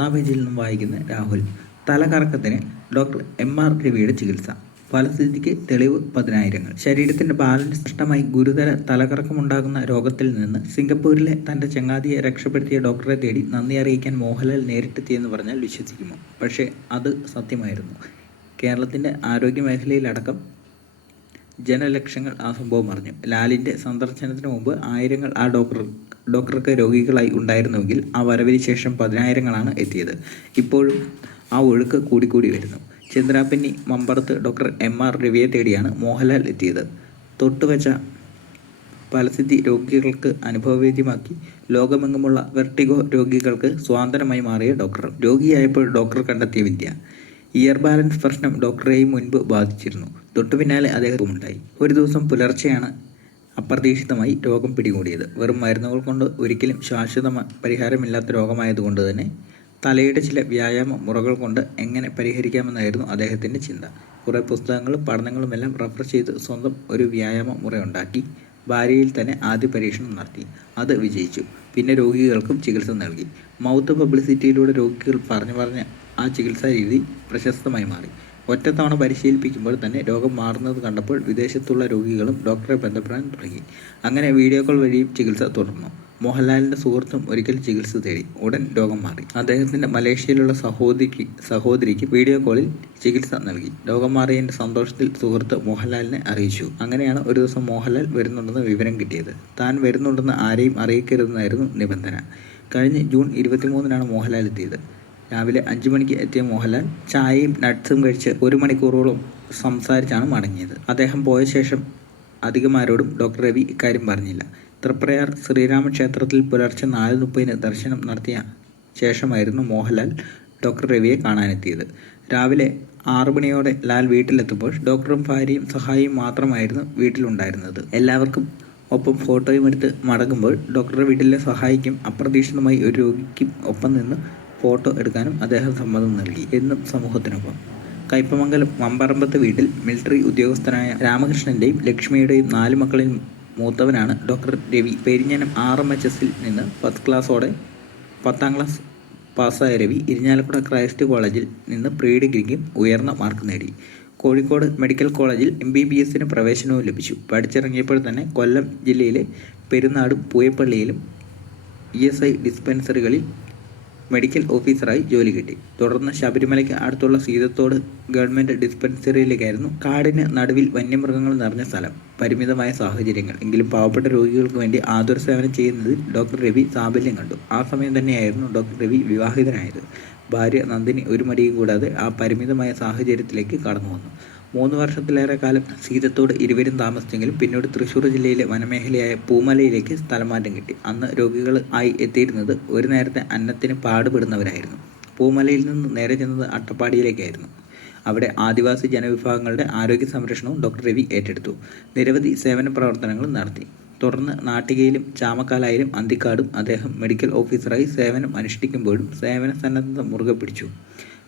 ഒന്നാം പേജിൽ നിന്നും വായിക്കുന്ന രാഹുൽ. തലകറക്കത്തിന് ഡോക്ടർ എം. ആർ. രവിയുടെ ചികിത്സ. ഫലസ്ഥിതിക്ക് തെളിവ് പതിനായിരങ്ങൾ. ശരീരത്തിന്റെ ബാലൻസ് നഷ്ടമായി ഗുരുതര തലകറക്കമുണ്ടാകുന്ന രോഗത്തിൽ നിന്ന് സിംഗപ്പൂരിലെ തന്റെ ചങ്ങാതിയെ രക്ഷപ്പെടുത്തിയ ഡോക്ടറെ തേടി നന്ദി അറിയിക്കാൻ മോഹൻലാൽ നേരിട്ടെത്തിയെന്ന് പറഞ്ഞാൽ വിശ്വസിക്കുമോ? പക്ഷേ അത് സത്യമായിരുന്നു. കേരളത്തിന്റെ ആരോഗ്യ മേഖലയിലടക്കം ജനലക്ഷങ്ങൾ ആ സംഭവം അറിഞ്ഞു ലാലിന്റെ സന്ദർശനത്തിന് മുമ്പ് ആയിരങ്ങൾ ആ ഡോക്ടർ ഡോക്ടർക്ക് രോഗികളായി ഉണ്ടായിരുന്നുവെങ്കിൽ ആ വരവിന് ശേഷം പതിനായിരങ്ങളാണ് എത്തിയത്. ഇപ്പോഴും ആ ഒഴുക്ക് കൂടിക്കൂടി വരുന്നു. ചന്ദ്രാപ്പന്നി മമ്പറത്ത് ഡോക്ടർ എം ആർ രവിയെ തേടിയാണ് മോഹൻലാൽ എത്തിയത്. തൊട്ടുവച്ച പലസ്ഥിതി രോഗികൾക്ക് അനുഭവവേദ്യമാക്കി ലോകമെങ്ങുമുള്ള വെർട്ടിഗോ രോഗികൾക്ക് സ്വാതന്ത്ര്യമായി മാറിയ ഡോക്ടർ. രോഗിയായപ്പോൾ ഡോക്ടർ കണ്ടെത്തിയ വിദ്യ. ഇയർ ബാലൻസ് പ്രശ്നം ഡോക്ടറെയും മുൻപ് ബാധിച്ചിരുന്നു. തൊട്ടുപിന്നാലെ പിന്നാലെ അദ്ദേഹവുമുണ്ടായി. ഒരു ദിവസം പുലർച്ചെയാണ് അപ്രതീക്ഷിതമായി രോഗം പിടികൂടിയത്. വെറും മരുന്നുകൾ കൊണ്ട് ഒരിക്കലും ശാശ്വത പരിഹാരമില്ലാത്ത രോഗമായതുകൊണ്ട് തന്നെ തലയുടെ ചില വ്യായാമ മുറകൾ കൊണ്ട് എങ്ങനെ പരിഹരിക്കാമെന്നായിരുന്നു അദ്ദേഹത്തിന്റെ ചിന്ത. കുറേ പുസ്തകങ്ങളും പഠനങ്ങളുമെല്ലാം റഫർ ചെയ്ത് സ്വന്തം ഒരു വ്യായാമ മുറയുണ്ടാക്കി ഭാര്യയിൽ തന്നെ ആദ്യ പരീക്ഷണം നടത്തി. അത് വിജയിച്ചു. പിന്നെ രോഗികൾക്കും ചികിത്സ നൽകി. മൗത്ത് പബ്ലിസിറ്റിയിലൂടെ രോഗികൾ പറഞ്ഞു പറഞ്ഞ് ആ ചികിത്സാ രീതി പ്രശസ്തമായി മാറി. ഒറ്റത്തവണ പരിശീലിപ്പിക്കുമ്പോൾ തന്നെ രോഗം മാറുന്നത് കണ്ടപ്പോൾ വിദേശത്തുള്ള രോഗികളും ഡോക്ടറെ ബന്ധപ്പെടാൻ തുടങ്ങി. അങ്ങനെ വീഡിയോ കോൾ വഴിയും ചികിത്സ തുടർന്നു. മോഹൻലാലിന്റെ സുഹൃത്തും ഒരിക്കൽ ചികിത്സ തേടി. ഉടൻ രോഗം മാറി. അദ്ദേഹത്തിന്റെ മലേഷ്യയിലുള്ള സഹോദരിക്ക് സഹോദരിക്ക് വീഡിയോ കോളിൽ ചികിത്സ നൽകി. രോഗം മാറിയതിന്റെ സന്തോഷത്തിൽ സുഹൃത്ത് മോഹൻലാലിനെ അറിയിച്ചു. അങ്ങനെയാണ് ഒരു ദിവസം മോഹൻലാൽ വരുന്നുണ്ടെന്ന് വിവരം കിട്ടിയത്. താൻ വരുന്നുണ്ടെന്ന് ആരെയും അറിയിക്കരുതെന്നായിരുന്നു നിബന്ധന. കഴിഞ്ഞ് ജൂൺ ഇരുപത്തിമൂന്നിനാണ് മോഹൻലാൽ എത്തിയത്. രാവിലെ അഞ്ചു മണിക്ക് എത്തിയ മോഹൻലാൽ ചായയും നട്ട്സും കഴിച്ച് ഒരു മണിക്കൂറോളം സംസാരിച്ചാണ് മടങ്ങിയത്. അദ്ദേഹം പോയ ശേഷം അധികമാരോടും ഡോക്ടർ രവി ഇക്കാര്യം പറഞ്ഞില്ല. തൃപ്രയാർ ശ്രീരാമ ക്ഷേത്രത്തിൽ പുലർച്ചെ നാല് മുപ്പതിന് ദർശനം നടത്തിയ ശേഷമായിരുന്നു മോഹൻലാൽ ഡോക്ടർ രവിയെ കാണാനെത്തിയത്. രാവിലെ ആറു മണിയോടെ ലാൽ വീട്ടിലെത്തുമ്പോൾ ഡോക്ടറും ഭാര്യയും സഹായിയും മാത്രമായിരുന്നു വീട്ടിലുണ്ടായിരുന്നത്. എല്ലാവർക്കും ഒപ്പം ഫോട്ടോയും എടുത്ത് മടങ്ങുമ്പോൾ ഡോക്ടറുടെ വീട്ടിലെ സഹായിക്കും അപ്രതീക്ഷിതമായി ഒരു രോഗിക്കും ഒപ്പം നിന്ന് ഫോട്ടോ എടുക്കാനും അദ്ദേഹം സമ്മതം നൽകി എന്നും സമൂഹത്തിനൊപ്പം. കയ്പമംഗലം മമ്പറമ്പത്ത് വീട്ടിൽ മിലിറ്ററി ഉദ്യോഗസ്ഥനായ രാമകൃഷ്ണന്റെയും ലക്ഷ്മിയുടെയും നാല് മക്കളിൽ മൂത്തവനാണ് doctor Ravi. Perinjanam R M H എസിൽ നിന്ന് ഫസ്റ്റ് ക്ലാസ്സോടെ പത്താം ക്ലാസ് പാസ്സായ രവി ഇരിഞ്ഞാലക്കുട ക്രൈസ്റ്റ് കോളേജിൽ നിന്ന് പ്രീ ഡിഗ്രിക്കും ഉയർന്ന മാർക്ക് നേടി. കോഴിക്കോട് മെഡിക്കൽ കോളേജിൽ എം ബി ബി എസിന് പ്രവേശനവും ലഭിച്ചു. പഠിച്ചിറങ്ങിയപ്പോൾ തന്നെ കൊല്ലം ജില്ലയിലെ പെരുന്നാടും പൂയപ്പള്ളിയിലും ഇ എസ് ഐ ഡിസ്പെൻസറികളിൽ മെഡിക്കൽ ഓഫീസറായി ജോലി കിട്ടി. തുടർന്ന് ശബരിമലയ്ക്ക് അടുത്തുള്ള സീതത്തോട് ഗവൺമെന്റ് ഡിസ്പെൻസറിയിലേക്കായിരുന്നു കാടിന് നടുവിൽ വന്യമൃഗങ്ങൾ നിറഞ്ഞ സ്ഥലം. പരിമിതമായ സാഹചര്യങ്ങൾ. എങ്കിലും പാവപ്പെട്ട രോഗികൾക്ക് വേണ്ടി ആതുര സേവനം ചെയ്യുന്നതിൽ ഡോക്ടർ രവി സാഫല്യം കണ്ടു. ആ സമയം തന്നെയായിരുന്നു ഡോക്ടർ രവി വിവാഹിതനായത്. ഭാര്യ നന്ദിനി ഒരു മടിയും കൂടാതെ ആ പരിമിതമായ സാഹചര്യത്തിലേക്ക് കടന്നു വന്നു മൂന്ന് വർഷത്തിലേറെ കാലം സീതത്തോട് ഇരുവരും താമസിച്ചെങ്കിലും പിന്നീട് തൃശ്ശൂർ ജില്ലയിലെ വനമേഖലയായ പൂമലയിലേക്ക് സ്ഥലമാറ്റം കിട്ടി. അന്ന് രോഗികൾ ആയി എത്തിയിരുന്നത് ഒരു നേരത്തെ അന്നത്തിന് പാടുപെടുന്നവരായിരുന്നു. പൂമലയിൽ നിന്ന് നേരെ ചെന്നത് അട്ടപ്പാടിയിലേക്കായിരുന്നു. അവിടെ ആദിവാസി ജനവിഭാഗങ്ങളുടെ ആരോഗ്യ സംരക്ഷണവും ഡോക്ടർ രവി ഏറ്റെടുത്തു. നിരവധി സേവന പ്രവർത്തനങ്ങളും നടത്തി. തുടർന്ന് നാട്ടികയിലും ചാമക്കാലായിലും അന്തിക്കാടും അദ്ദേഹം മെഡിക്കൽ ഓഫീസറായി സേവനം അനുഷ്ഠിക്കുമ്പോഴും സേവന സന്നദ്ധത മുറുകെ പിടിച്ചു.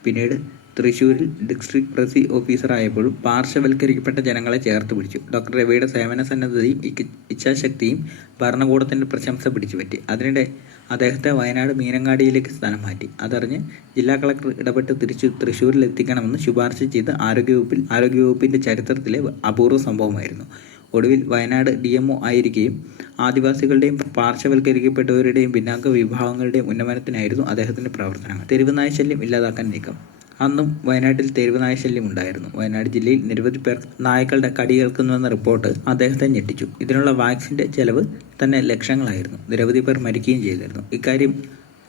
പിന്നീട് തൃശ്ശൂരിൽ ഡിസ്ട്രിക്ട് പ്രസി ഓഫീസറായപ്പോഴും പാർശ്വവൽക്കരിക്കപ്പെട്ട ജനങ്ങളെ ചേർത്ത് പിടിച്ചു. ഡോക്ടർ രവിയുടെ സേവന സന്നദ്ധതയും ഇച്ഛാശക്തിയും ഭരണകൂടത്തിന്റെ പ്രശംസ പിടിച്ചുപറ്റി. അതിനിടെ അദ്ദേഹത്തെ വയനാട് മീനങ്ങാടിയിലേക്ക് സ്ഥാനം മാറ്റി. അതറിഞ്ഞ് ജില്ലാ കളക്ടർ ഇടപെട്ട് തിരിച്ചു തൃശ്ശൂരിൽ എത്തിക്കണമെന്ന് ശുപാർശ ചെയ്ത് ആരോഗ്യവകുപ്പിൽ ആരോഗ്യവകുപ്പിന്റെ ചരിത്രത്തിലെ അപൂർവ സംഭവമായിരുന്നു. ഒടുവിൽ വയനാട് ഡി എം ഒ ആയിരിക്കുകയും ആദിവാസികളുടെയും പാർശ്വവൽക്കരിക്കപ്പെട്ടവരുടെയും പിന്നാക്ക വിഭാഗങ്ങളുടെയും ഉന്നമനത്തിനായിരുന്നു അദ്ദേഹത്തിന്റെ പ്രവർത്തനങ്ങൾ. തെരുവ് നായശല്യം ഇല്ലാതാക്കാൻ നീക്കം. അന്നും വയനാട്ടിൽ തെരുവ് നായ ശല്യം ഉണ്ടായിരുന്നു. വയനാട് ജില്ലയിൽ നിരവധി പേർ നായ്ക്കളുടെ കടിയേൽക്കുന്നുവെന്ന റിപ്പോർട്ട് അദ്ദേഹത്തെ ഞെട്ടിച്ചു. ഇതിനുള്ള വാക്സിന്റെ ചെലവ് തന്നെ ലക്ഷങ്ങളായിരുന്നു. നിരവധി പേർ മരിക്കുകയും ചെയ്തിരുന്നു. ഇക്കാര്യം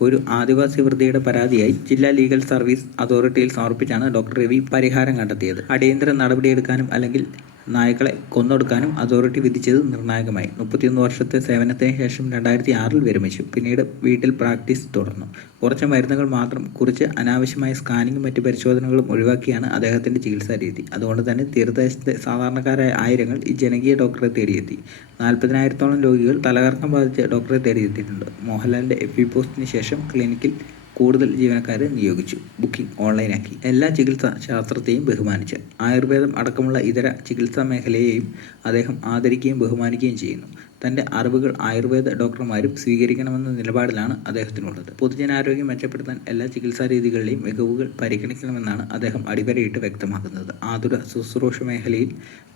ഒരു ആദിവാസി വൃദ്ധയുടെ പരാതിയായി ജില്ലാ ലീഗൽ സർവീസ് അതോറിറ്റിയിൽ സമർപ്പിച്ചാണ് ഡോക്ടർ രവി പരിഹാരം കണ്ടെത്തിയത്. അടിയന്തര നടപടിയെടുക്കാനും അല്ലെങ്കിൽ നായ്ക്കളെ കൊന്നൊടുക്കാനും അതോറിറ്റി വിധിച്ചത് നിർണായകമായി. മുപ്പത്തിയൊന്ന് വർഷത്തെ സേവനത്തിന് ശേഷം രണ്ടായിരത്തി ആറിൽ വിരമിച്ചു. പിന്നീട് വീട്ടിൽ പ്രാക്ടീസ് തുടർന്നു. കുറച്ച് മരുന്നുകൾ മാത്രം കുറിച്ച് അനാവശ്യമായ സ്കാനിങ്ങും മറ്റ് പരിശോധനകളും ഒഴിവാക്കിയാണ് അദ്ദേഹത്തിന്റെ ചികിത്സാ രീതി. അതുകൊണ്ട് തന്നെ തീരദേശത്തെ സാധാരണക്കാരായ ആയിരങ്ങൾ ഈ ജനകീയ ഡോക്ടറെ തേടിയെത്തി. നാൽപ്പതിനായിരത്തോളം രോഗികൾ തലകറക്കം ബാധിച്ച് ഡോക്ടറെ തേടിയെത്തിയിട്ടുണ്ട്. മോഹൻലാലിന്റെ എഫ് പോസ്റ്റിന് ശേഷം ക്ലിനിക്കിൽ കൂടുതൽ ജീവനക്കാരെ നിയോഗിച്ചു. ബുക്കിംഗ് ഓൺലൈനാക്കി. എല്ലാ ചികിത്സാ ശാസ്ത്രത്തെയും ബഹുമാനിച്ച്. ആയുർവേദം അടക്കമുള്ള ഇതര ചികിത്സാ മേഖലയെയും അദ്ദേഹം ആദരിക്കുകയും ബഹുമാനിക്കുകയും ചെയ്യുന്നു. തന്റെ അറിവുകൾ ആയുർവേദ ഡോക്ടർമാരും സ്വീകരിക്കണമെന്ന നിലപാടിലാണ് അദ്ദേഹത്തിനുള്ളത്. പൊതുജനാരോഗ്യം മെച്ചപ്പെടുത്താൻ എല്ലാ ചികിത്സാ രീതികളിലെയും മികവുകൾ പരിഗണിക്കണമെന്നാണ് അദ്ദേഹം അടിവരയിട്ട് വ്യക്തമാക്കുന്നത്. ആതുര ശുശ്രൂഷ മേഖലയിൽ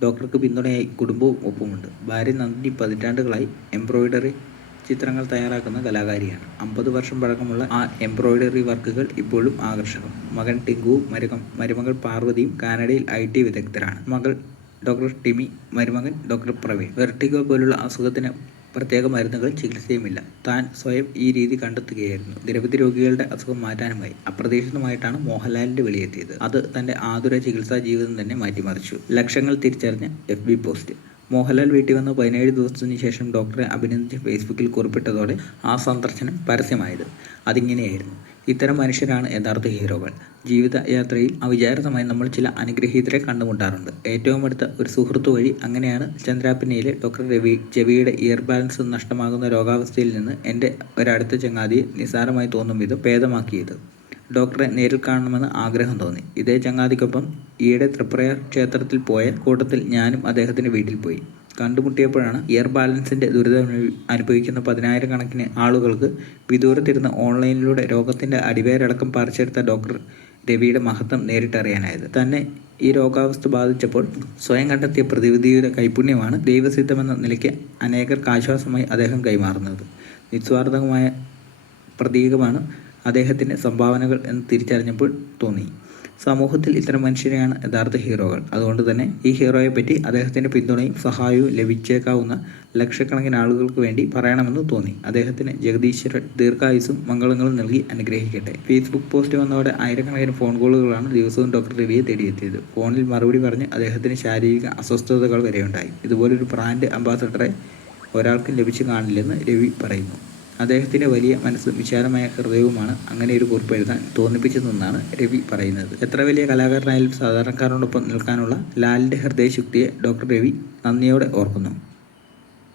ഡോക്ടർക്ക് പിന്തുണയായി കുടുംബവും ഒപ്പമുണ്ട്. ഭാര്യ നന്ദി പതിറ്റാണ്ടുകളായി എംബ്രോയിഡറി ചിത്രങ്ങൾ തയ്യാറാക്കുന്ന കലാകാരിയാണ്. അമ്പത് വർഷം പഴക്കമുള്ള ആ എംബ്രോയിഡറി വർക്കുകൾ ഇപ്പോഴും ആകർഷകം. മകൻ ടിങ്കു മരുകം മരുമകൾ പാർവതിയും കാനഡയിൽ ഐ ടി വിദഗ്ധരാണ്. മകൾ ഡോക്ടർ ടിമി മരുമകൻ ഡോക്ടർ പ്രവീൺ. വെർട്ടിഗോ പോലുള്ള അസുഖത്തിന് പ്രത്യേക മരുന്നുകൾ ചികിത്സയുമില്ല. താൻ സ്വയം ഈ രീതി കണ്ടെത്തുകയായിരുന്നു. നിരവധി രോഗികളുടെ അസുഖം മാറ്റാനുമായി. അപ്രതീക്ഷിതമായിട്ടാണ് മോഹൻലാലിന്റെ വെളിയെത്തിയത്. അത് തന്റെ ആതുര ചികിത്സാ ജീവിതം തന്നെ മാറ്റിമറിച്ചു. ലക്ഷങ്ങൾ തിരിച്ചറിഞ്ഞ എഫ് ബി പോസ്റ്റ്. മോഹൻലാൽ വീട്ടിൽ വന്ന് പതിനേഴ് ദിവസത്തിന് ശേഷം ഡോക്ടറെ അഭിനന്ദിച്ച് ഫേസ്ബുക്കിൽ കുറിപ്പിട്ടതോടെ ആ സന്ദർശനം പരസ്യമായത്. അതിങ്ങനെയായിരുന്നു. ഇത്തരം മനുഷ്യരാണ് യഥാർത്ഥ ഹീറോകൾ. ജീവിതയാത്രയിൽ അവിചാരിതമായി നമ്മൾ ചില അനുഗ്രഹീതരെ കണ്ടുമുട്ടാറുണ്ട്. ഏറ്റവും അടുത്ത ഒരു സുഹൃത്തു വഴി അങ്ങനെയാണ് ചന്ദ്രാപിന്നയിലെ ഡോക്ടർ രവി ചെവിയുടെ ഇയർ ബാലൻസ് നഷ്ടമാകുന്ന രോഗാവസ്ഥയിൽ നിന്ന് എന്റെ ഒരടുത്ത ചങ്ങാതിയെ നിസ്സാരമായി തോന്നും വിധം ഭേദമാക്കിയത്. ഡോക്ടറെ നേരിൽ കാണണമെന്ന് ആഗ്രഹം തോന്നി. ഇതേ ചങ്ങാതിക്കൊപ്പം ഈയിടെ തൃപ്രയാർ ക്ഷേത്രത്തിൽ പോയ കൂട്ടത്തിൽ ഞാനും അദ്ദേഹത്തിന്റെ വീട്ടിൽ പോയി. കണ്ടുമുട്ടിയപ്പോഴാണ് ഇയർ ബാലൻസിന്റെ ദുരിതം അനുഭവിക്കുന്ന പതിനായിരക്കണക്കിന് ആളുകൾക്ക് വിദൂരത്തിരുന്ന ഓൺലൈനിലൂടെ രോഗത്തിന്റെ അടിവേരടക്കം പറിച്ചെടുത്ത ഡോക്ടർ രവിയുടെ മഹത്വം നേരിട്ടറിയാനായത്. തന്നെ ഈ രോഗാവസ്ഥ ബാധിച്ചപ്പോൾ സ്വയം കണ്ടെത്തിയ പ്രതിവിധിയുടെ കൈപുണ്യമാണ് ദൈവസിദ്ധമെന്ന നിലയ്ക്ക് അനേകർക്ക് ആശ്വാസമായി അദ്ദേഹം കൈമാറുന്നത്. നിസ്വാർത്ഥമായ പ്രതീകമാണ് അദ്ദേഹത്തിന്റെ സംഭാവനകൾ എന്ന് തിരിച്ചറിഞ്ഞപ്പോൾ തോന്നി. സമൂഹത്തിൽ ഇത്തരം മനുഷ്യരെയാണ് യഥാർത്ഥ ഹീറോകൾ. അതുകൊണ്ട് തന്നെ ഈ ഹീറോയെ പറ്റി അദ്ദേഹത്തിന്റെ പിന്തുണയും സഹായവും ലഭിച്ചേക്കാവുന്ന ലക്ഷക്കണക്കിന് ആളുകൾക്ക് വേണ്ടി പറയണമെന്ന് തോന്നി. അദ്ദേഹത്തിന് ജഗദീശ്വരൻ ദീർഘായുസും മംഗളങ്ങളും നൽകി അനുഗ്രഹിക്കട്ടെ. ഫേസ്ബുക്ക് പോസ്റ്റ് വന്നതോടെ ആയിരക്കണക്കിന് ഫോൺ കോളുകളാണ് ദിവസവും ഡോക്ടർ രവിയെ തേടിയെത്തിയത്. ഫോണിൽ മറുപടി പറഞ്ഞ് അദ്ദേഹത്തിന് ശാരീരിക അസ്വസ്ഥതകൾ വരെയുണ്ടായി. ഇതുപോലൊരു ബ്രാൻഡ് അംബാസഡറെ ഒരാൾക്കും ലഭിച്ചു കാണില്ലെന്ന് രവി പറയുന്നു. അദ്ദേഹത്തിന്റെ വലിയ മനസ്സും വിശാലമായ ഹൃദയവുമാണ് അങ്ങനെ ഒരു കുറിപ്പ് എഴുതാൻ തോന്നിപ്പിച്ചതെന്നാണ് രവി പറയുന്നത്. എത്ര വലിയ കലാകാരനായാലും സാധാരണക്കാരനോടൊപ്പം നിൽക്കാനുള്ള ലാലിന്റെ ഹൃദയശുക്തിയെ ഡോക്ടർ രവി നന്ദിയോടെ ഓർക്കുന്നു.